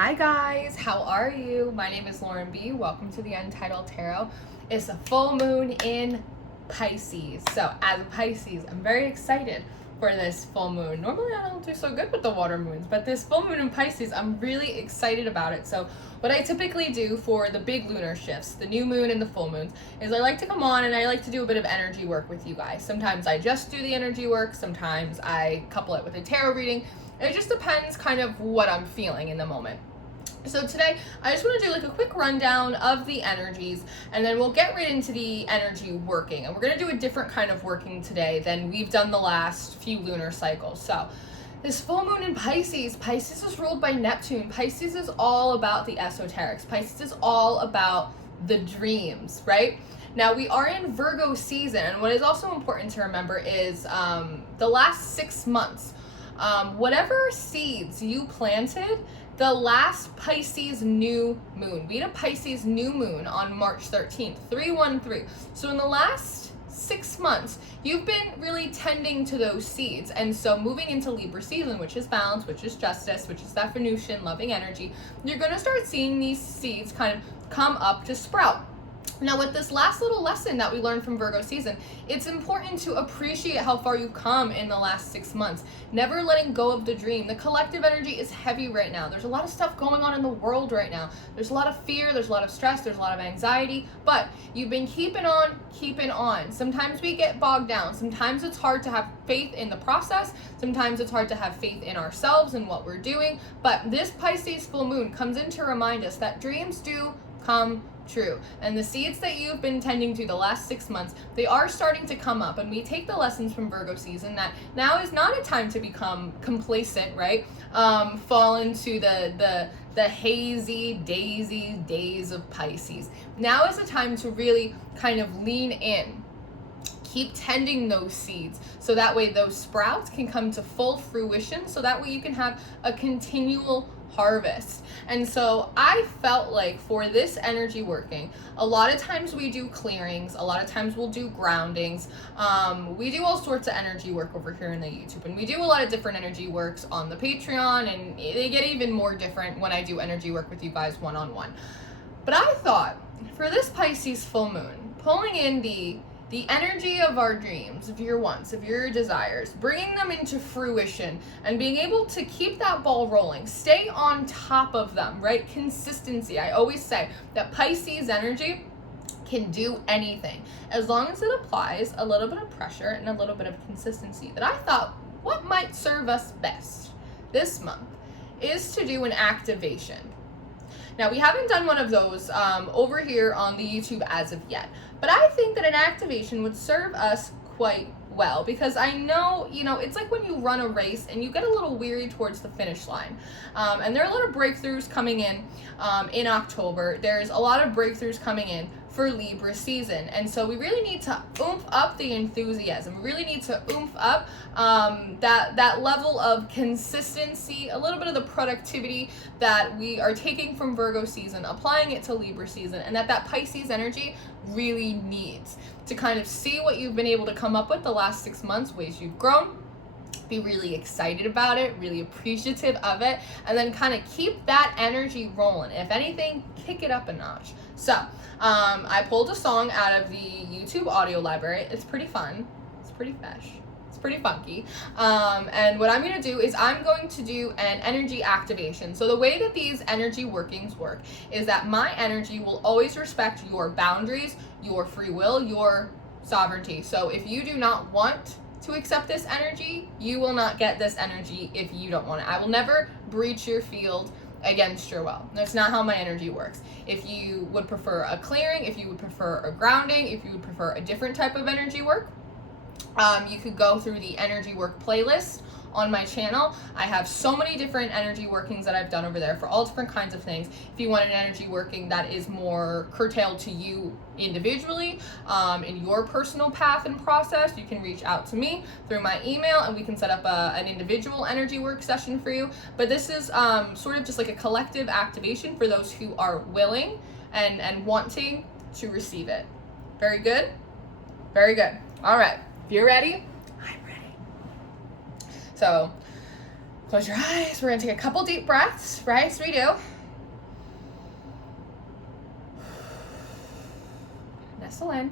Hi guys, how are you? My name is Lauren B. Welcome to the Untitled Tarot. It's a full moon in Pisces. So as a Pisces, I'm very excited for this full moon. Normally I don't do so good with the water moons, but this full moon in Pisces, I'm really excited about it. So what I typically do for the big lunar shifts, the new moon and the full moons, is I like to come on and I like to do a bit of energy work with you guys. Sometimes I just do the energy work, sometimes I couple it with a tarot reading. It just depends kind of what I'm feeling in the moment. So today, I just want to do like a quick rundown of the energies, and then we'll get right into the energy working. And we're going to do a different kind of working today than we've done the last few lunar cycles. So this full moon in Pisces, Pisces is ruled by Neptune. Pisces is all about the esoterics. Pisces is all about the dreams, right? Now we are in Virgo season, and what is also important to remember is the last 6 months, whatever seeds you planted, the last Pisces new moon. We had a Pisces new moon on March 13th, 313. So in the last 6 months, you've been really tending to those seeds. And so moving into Libra season, which is balance, which is justice, which is that Venusian loving energy, you're going to start seeing these seeds kind of come up to sprout. Now with this last little lesson that we learned from Virgo season, it's important to appreciate how far you've come in the last 6 months. Never letting go of the dream. The collective energy is heavy right now. There's a lot of stuff going on in the world right now. There's a lot of fear, there's a lot of stress, there's a lot of anxiety, but you've been keeping on. Sometimes we get bogged down. Sometimes it's hard to have faith in the process. Sometimes it's hard to have faith in ourselves and what we're doing. But this Pisces full moon comes in to remind us that dreams do come true. And the seeds that you've been tending to the last 6 months, they are starting to come up. And we take the lessons from Virgo season that now is not a time to become complacent, right? Fall into the hazy, daisy days of Pisces. Now is a time to really kind of lean in. Keep tending those seeds so that way those sprouts can come to full fruition, so that way you can have a continual harvest. And so I felt like for this energy working, a lot of times we do clearings, a lot of times we'll do groundings, we do all sorts of energy work over here in the YouTube, and we do a lot of different energy works on the Patreon, and they get even more different when I do energy work with you guys one-on-one. But I thought for this Pisces full moon, pulling in the energy of our dreams, of your wants, of your desires, bringing them into fruition and being able to keep that ball rolling, stay on top of them, right? Consistency. I always say that Pisces energy can do anything as long as it applies a little bit of pressure and a little bit of consistency. That I thought what might serve us best this month is to do an activation. Now, we haven't done one of those over here on the YouTube as of yet, but I think that an activation would serve us quite well, because I know, it's like when you run a race and you get a little weary towards the finish line. And there are a lot of breakthroughs coming in October. There's a lot of breakthroughs coming in for Libra season. And so we really need to oomph up the enthusiasm. We really need to oomph up that level of consistency, a little bit of the productivity that we are taking from Virgo season, applying it to Libra season, and that Pisces energy really needs to kind of see what you've been able to come up with the last 6 months, ways you've grown, be really excited about it, really appreciative of it, and then kind of keep that energy rolling. If anything, kick it up a notch. So I pulled a song out of the YouTube audio library. It's pretty fun. It's pretty fresh. It's pretty funky. And what I'm going to do is I'm going to do an energy activation. So the way that these energy workings work is that my energy will always respect your boundaries, your free will, your sovereignty. So if you do not want to accept this energy, you will not get this energy if you don't want it. I will never breach your field against your will. That's not how my energy works. If you would prefer a clearing, if you would prefer a grounding, if you would prefer a different type of energy work, you could go through the energy work playlist on my channel. I have so many different energy workings that I've done over there for all different kinds of things. If you want an energy working that is more curtailed to you individually, in your personal path and process, you can reach out to me through my email and we can set up an individual energy work session for you. But this is sort of just like a collective activation for those who are willing and wanting to receive it. Very good? Very good. All right. If you're ready, I'm ready. So Close your eyes. We're gonna take a couple deep breaths, right? So we do. Nestle in.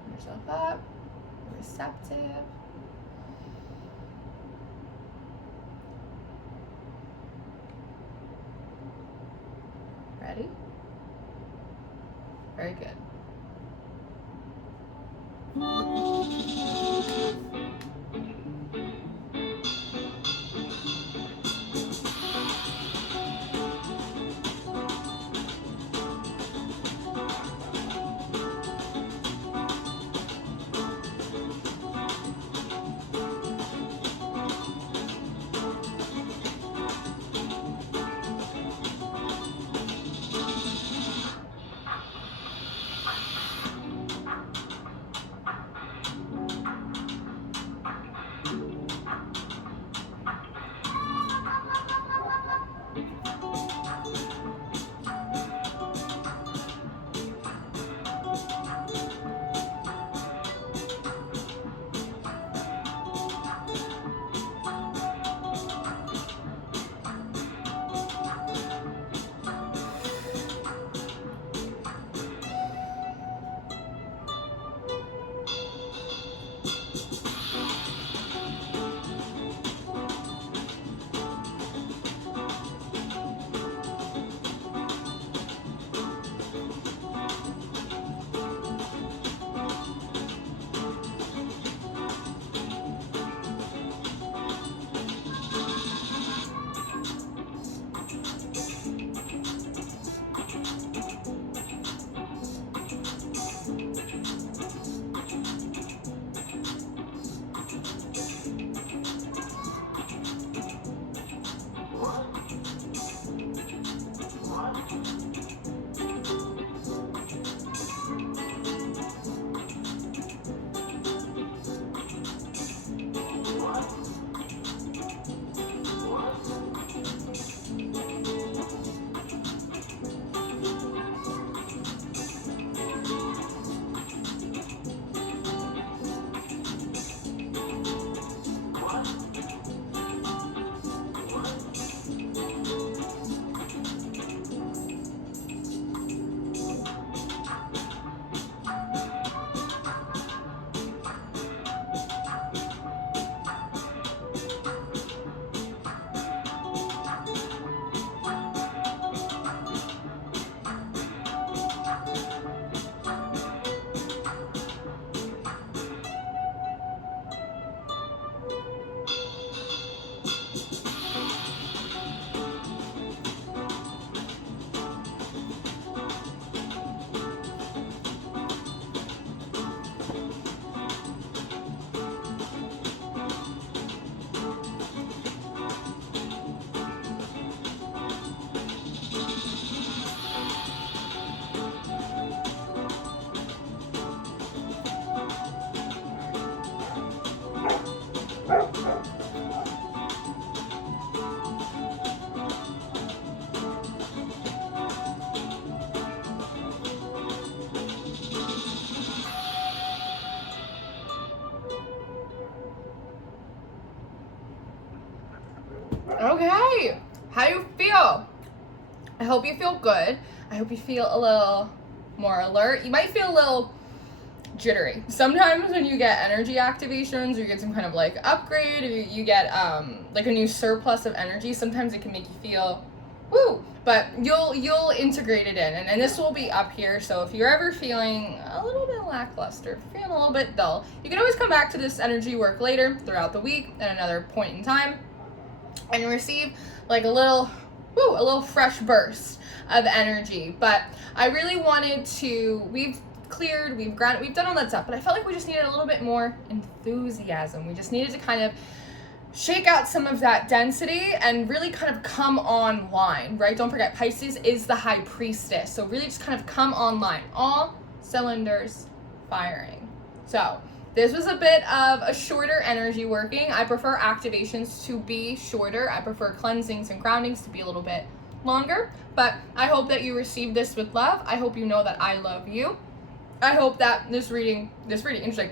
Open yourself up. Receptive. Ready? Very good. Okay, how do you feel? I hope you feel good. I hope you feel a little more alert. You might feel a little jittery. Sometimes when you get energy activations or you get some kind of like upgrade or you get like a new surplus of energy, sometimes it can make you feel woo, but you'll integrate it in, and this will be up here. So if you're ever feeling a little bit lackluster, feeling a little bit dull, you can always come back to this energy work later throughout the week at another point in time and receive like a little fresh burst of energy. But I really wanted to, we've done all that stuff, but I felt like we just needed a little bit more enthusiasm. We just needed to kind of shake out some of that density and really kind of come online, right? Don't forget, Pisces is the high priestess. So really just kind of come online, all cylinders firing. So this was a bit of a shorter energy working. I prefer activations to be shorter. I prefer cleansings and groundings to be a little bit longer, but I hope that you received this with love. I hope you know that I love you. I hope that this reading, interesting.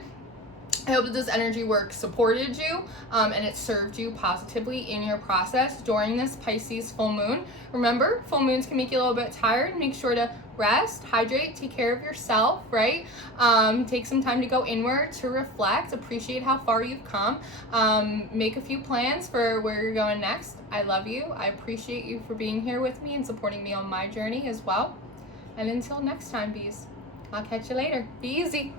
I hope that this energy work supported you and it served you positively in your process during this Pisces full moon. Remember, full moons can make you a little bit tired. Make sure to rest, hydrate, take care of yourself, right? Take some time to go inward, to reflect, appreciate how far you've come. Make a few plans for where you're going next. I love you. I appreciate you for being here with me and supporting me on my journey as well. And until next time, bees, I'll catch you later. Be easy.